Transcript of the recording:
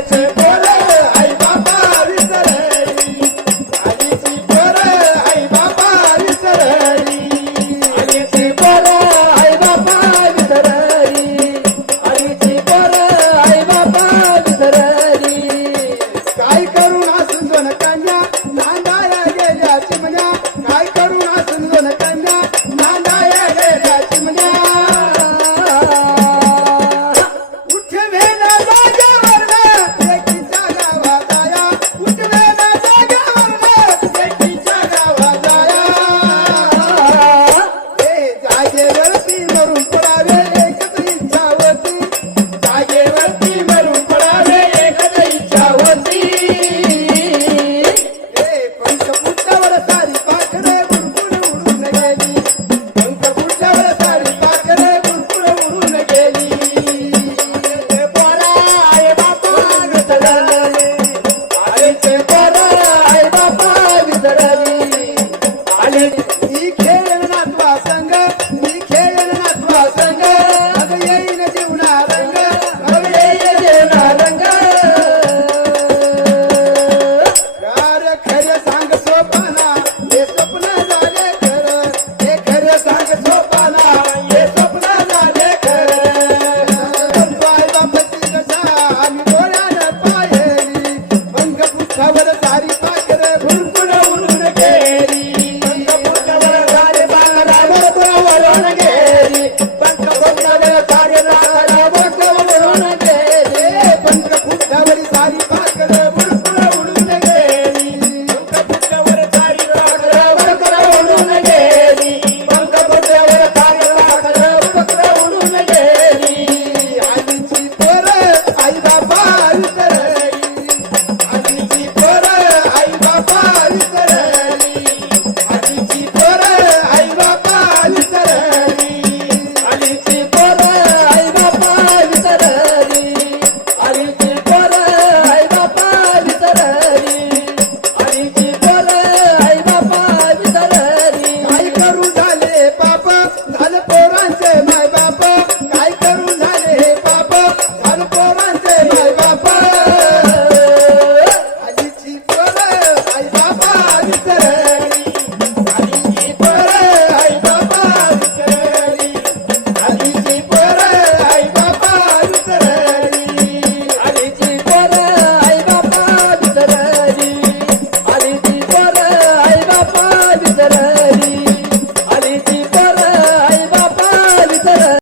Let ಕಾರ್ಯ